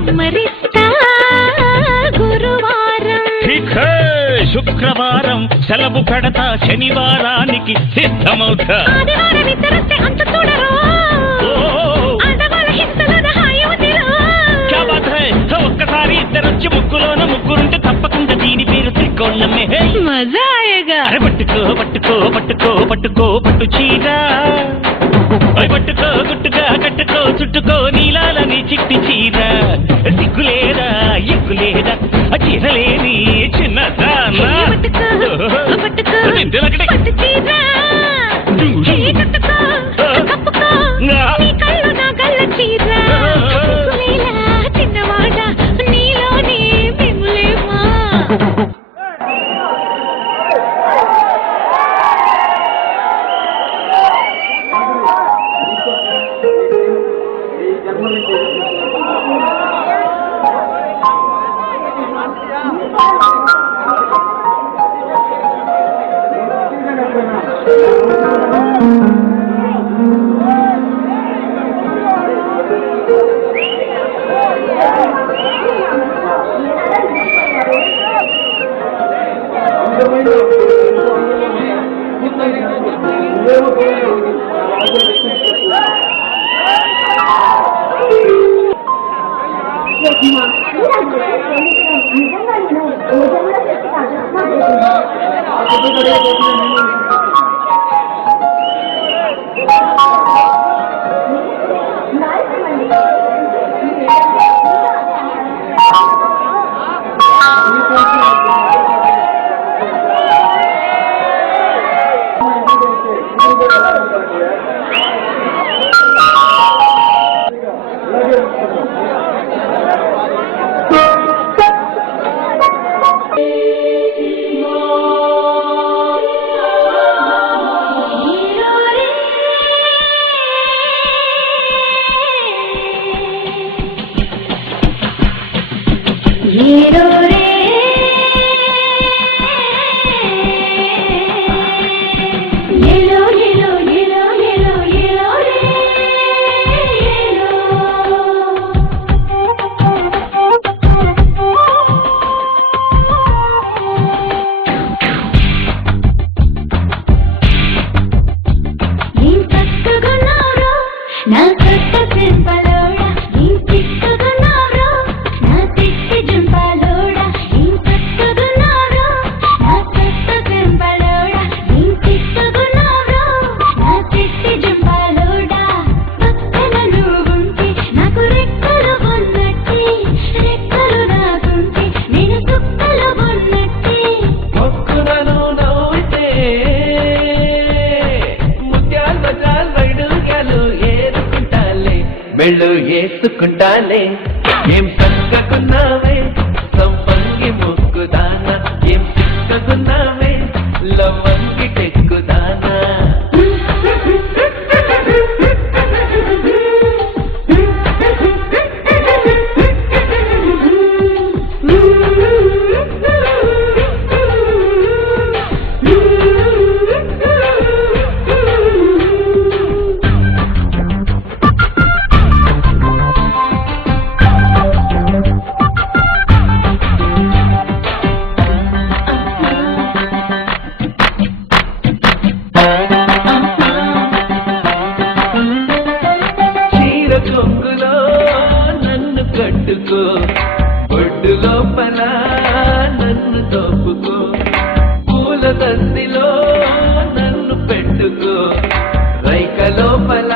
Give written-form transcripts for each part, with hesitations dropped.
కుమ్మరిస్తా గురువారం శుక్రవారం సెలవు పెడతా శనివారానికి సిద్ధమవుతా ఆదివారం ఇద్దరొస్తే అంత చూడరు ఆడవాళ్ళ హింసలోన హాయి ఉందిరా ఒక్కసారి ఇద్దరొచ్చి ముగ్గులోన ముగ్గురుంటే తప్పకుండా దీని పేరు త్రికోణమే మజా ఆయగా పట్టుకో పట్టుకో పట్టుకో పట్టుకో పట్టు చీర పట్టుకో గుట్టుగా కట్టుకో చుట్టుకో నీలాలని చిట్టి చీర సిగ్గులేదా ఎగ్గులేదా చీరలేని చిన్నదానా చిన్నవాడ నీలోనే మిమ్ములేమా మెళ్ళు ఏసుకుంటాలే ఏం చక్కకున్నావే సంపంగి ముక్కుదానా ఏం చిక్కకున్నావే లవంగి టెక్కుదానా కొంగులో నన్ను కట్టుకో బొడ్డు లోపల నన్ను తోపుకో పూల దండిలో నన్ను పెట్టుకో రైక లోపల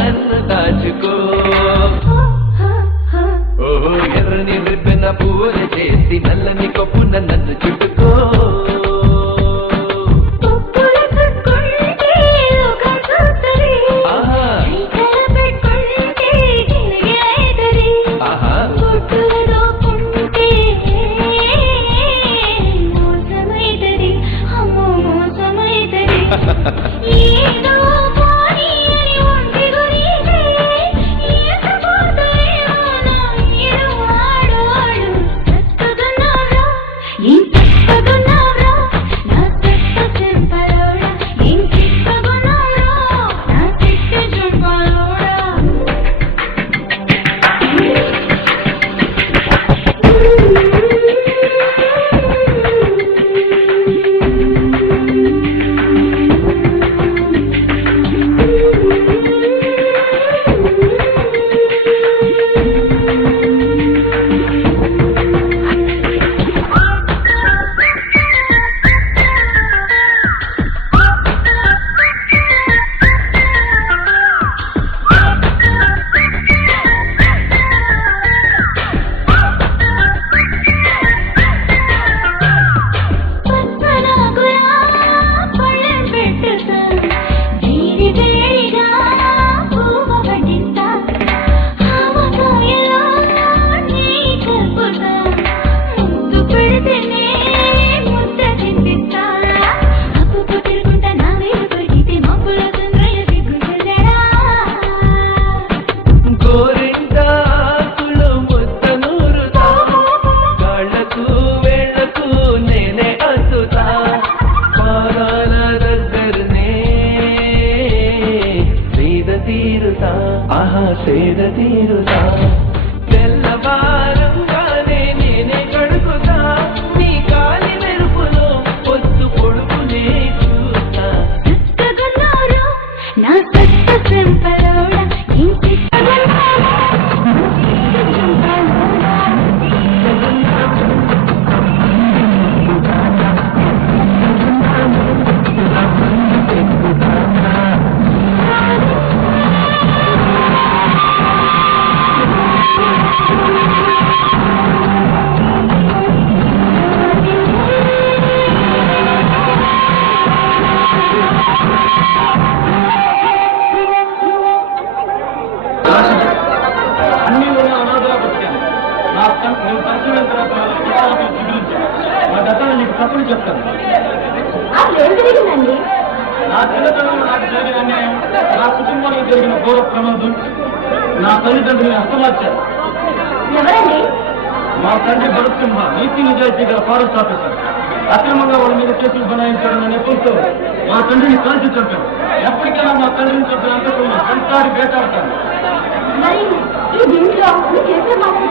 నన్ను దాచుకో ఓహో ఎర్రని రిబ్బెన పూలు చేసి నల్లని కప్పున నన్ను చుట్టుకో పరిచయం తర్వాత గురించి ఆ గతాన్ని నీకు తప్పని చెప్తాను. ఏం జరిగిందండి? నా తల్లిదండ్రులు నాకు జరిగిన అన్యాయం, నా కుటుంబానికి జరిగిన ఘోర ప్రమాదం, నా తల్లిదండ్రులు హస్తమార్చారు. ఎవరండి? మా తండ్రి భరత్ సింహ నీతి నిజాయితీ గల ఫారెస్ట్ ఆఫీసర్ అక్రమంగా వాళ్ళ మీద కేసులు బనాయించాడన్న నెపంతో మా తండ్రిని కాల్చి చంపాడు. ఎప్పటికైనా మా తండ్రిని చంపిన అంతకుండా సంతాడి వేటాడతాను. మరి ఈ దీంట్లో మీ చేసిన మాట